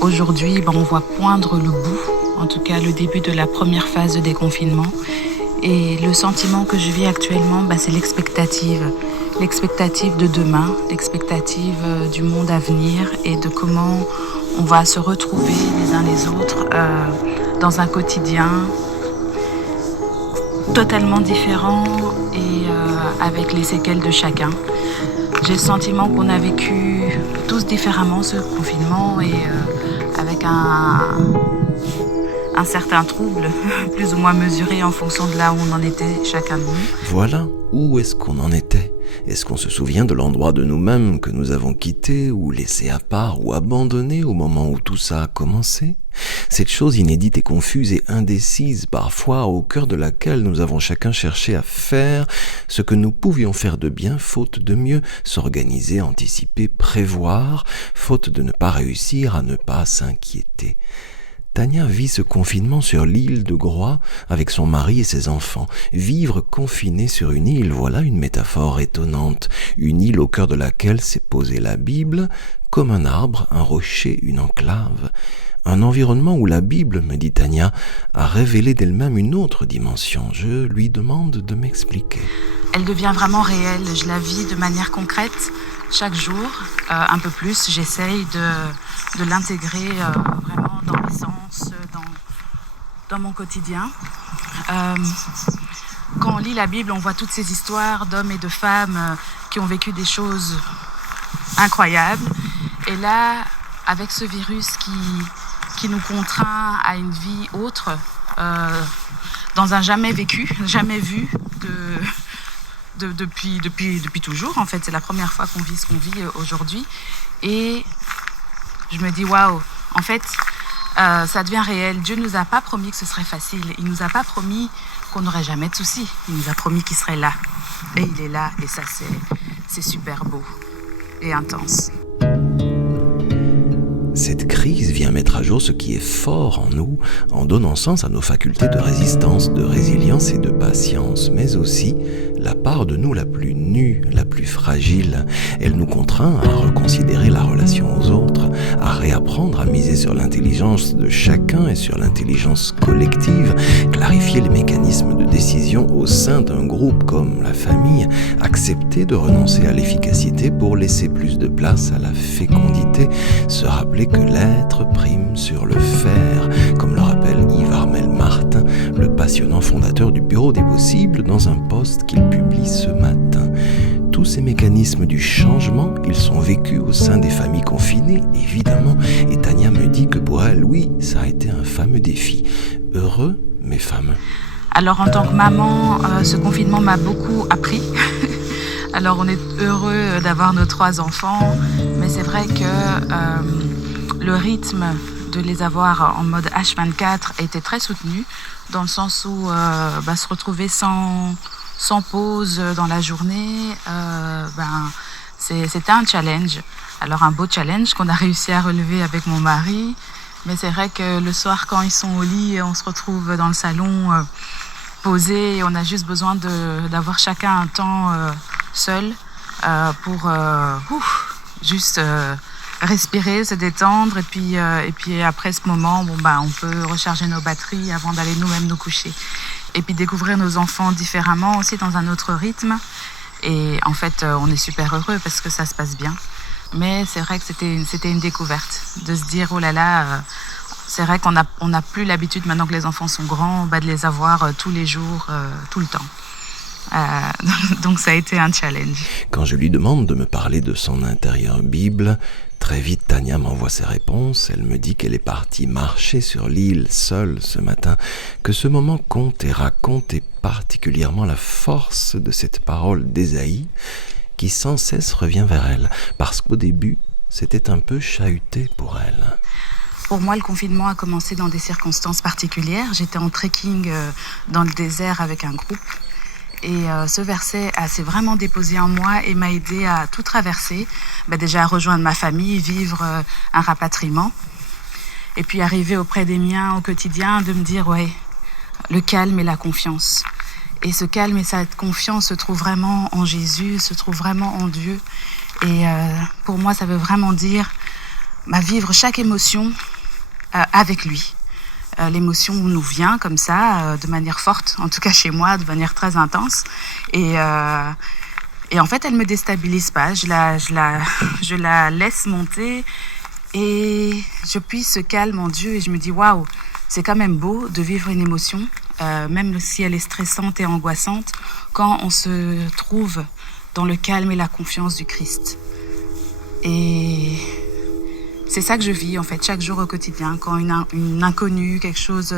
Aujourd'hui, on voit poindre le bout, en tout cas le début de la première phase de déconfinement. Et le sentiment que je vis actuellement, c'est l'expectative. L'expectative de demain, l'expectative du monde à venir et de comment on va se retrouver les uns les autres dans un quotidien totalement différent et avec les séquelles de chacun. J'ai le sentiment qu'on a vécu tous différemment ce confinement et avec un certain trouble, plus ou moins mesuré en fonction de là où on en était chacun de nous. Voilà, où est-ce qu'on en était ? Est-ce qu'on se souvient de l'endroit de nous-mêmes que nous avons quitté ou laissé à part ou abandonné au moment où tout ça a commencé ? Cette chose inédite et confuse et indécise parfois au cœur de laquelle nous avons chacun cherché à faire ce que nous pouvions faire de bien, faute de mieux s'organiser, anticiper, prévoir, faute de ne pas réussir à ne pas s'inquiéter. Tania vit ce confinement sur l'île de Groix avec son mari et ses enfants. Vivre confiné sur une île, voilà une métaphore étonnante. Une île au cœur de laquelle s'est posée la Bible, comme un arbre, un rocher, une enclave. Un environnement où la Bible, me dit Tania, a révélé d'elle-même une autre dimension. Je lui demande de m'expliquer. Elle devient vraiment réelle, je la vis de manière concrète chaque jour, un peu plus. J'essaye de l'intégrer vraiment dans l'essence, dans mon quotidien. Quand on lit la Bible, on voit toutes ces histoires d'hommes et de femmes qui ont vécu des choses incroyables. Et là, avec ce virus qui nous contraint à une vie autre, dans un jamais vécu, jamais vu depuis toujours. En fait, c'est la première fois qu'on vit ce qu'on vit aujourd'hui. Et je me dis, waouh, en fait, ça devient réel. Dieu ne nous a pas promis que ce serait facile. Il ne nous a pas promis qu'on n'aurait jamais de soucis. Il nous a promis qu'il serait là. Et il est là. Et ça, c'est super beau et intense. Cette crise vient mettre à jour ce qui est fort en nous, en donnant sens à nos facultés de résistance, de résilience et de patience, mais aussi la part de nous la plus nue, la plus fragile. Elle nous contraint à reconsidérer la relation aux autres, à réapprendre à miser sur l'intelligence de chacun et sur l'intelligence collective, clarifier les mécanismes de décision au sein d'un groupe comme la famille, accepter de renoncer à l'efficacité pour laisser plus de place à la fécondité, se rappeler que l'être prime sur le faire, comme le rappelle Yves Armel Martin, le passionnant fondateur du Bureau des Possibles, dans un post qu'il publie ce matin. Tous ces mécanismes du changement, ils sont vécus au sein des familles confinées, évidemment, et Tania me dit que pour elle, oui, ça a été un fameux défi. Heureux, mais fameux. Alors en tant que maman, ce confinement m'a beaucoup appris. Alors on est heureux d'avoir nos 3 enfants, mais c'est vrai que le rythme de les avoir en mode H24 était très soutenu, dans le sens où se retrouver sans pause dans la journée, c'était un challenge. Alors un beau challenge qu'on a réussi à relever avec mon mari, mais c'est vrai que le soir quand ils sont au lit, on se retrouve dans le salon posé, et on a juste besoin d'avoir chacun un temps seul pour juste respirer, se détendre, et puis après ce moment, on peut recharger nos batteries avant d'aller nous-mêmes nous coucher. Et puis découvrir nos enfants différemment aussi, dans un autre rythme. Et en fait, on est super heureux parce que ça se passe bien. Mais c'est vrai que c'était une découverte de se dire, oh là là, c'est vrai qu'on n'a plus l'habitude, maintenant que les enfants sont grands, de les avoir tous les jours, tout le temps. Donc ça a été un challenge. Quand je lui demande de me parler de son intérieur Bible, très vite Tania m'envoie ses réponses. Elle me dit qu'elle est partie marcher sur l'île seule ce matin, que ce moment compte et raconte, et particulièrement la force de cette parole d'Ésaïe qui sans cesse revient vers elle, parce qu'au début, c'était un peu chahuté pour elle. Pour moi, le confinement a commencé dans des circonstances particulières. J'étais en trekking dans le désert avec un groupe. Et ce verset s'est vraiment déposé en moi et m'a aidé à tout traverser. Déjà à rejoindre ma famille, vivre un rapatriement. Et puis arriver auprès des miens au quotidien, de me dire, ouais, le calme et la confiance. Et ce calme et cette confiance se trouvent vraiment en Jésus, se trouvent vraiment en Dieu. Et pour moi, ça veut vraiment dire à vivre chaque émotion avec lui. L'émotion nous vient comme ça, de manière forte, en tout cas chez moi, de manière très intense. Et en fait, elle ne me déstabilise pas. Je la laisse monter et je puise ce calme en Dieu et je me dis waouh, c'est quand même beau de vivre une émotion, même si elle est stressante et angoissante, quand on se trouve dans le calme et la confiance du Christ. Et c'est ça que je vis en fait chaque jour au quotidien. Quand une inconnue, quelque chose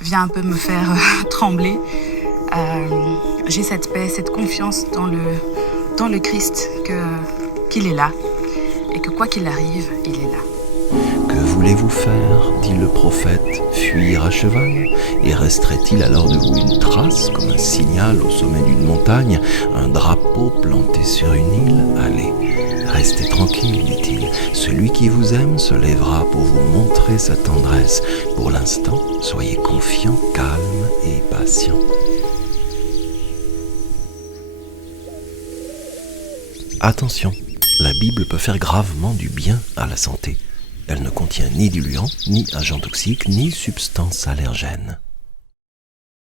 vient un peu me faire trembler, j'ai cette paix, cette confiance dans le Christ qu'il est là et que quoi qu'il arrive, il est là. Que voulez-vous faire, dit le prophète, fuir à cheval? Et resterait-il alors de vous une trace, comme un signal au sommet d'une montagne, un drapeau planté sur une île? Allez, restez tranquille, dit-il. Celui qui vous aime se lèvera pour vous montrer sa tendresse. Pour l'instant, soyez confiants, calmes et patients. Attention, la Bible peut faire gravement du bien à la santé. Elle ne contient ni diluants, ni agents toxiques, ni substances allergènes.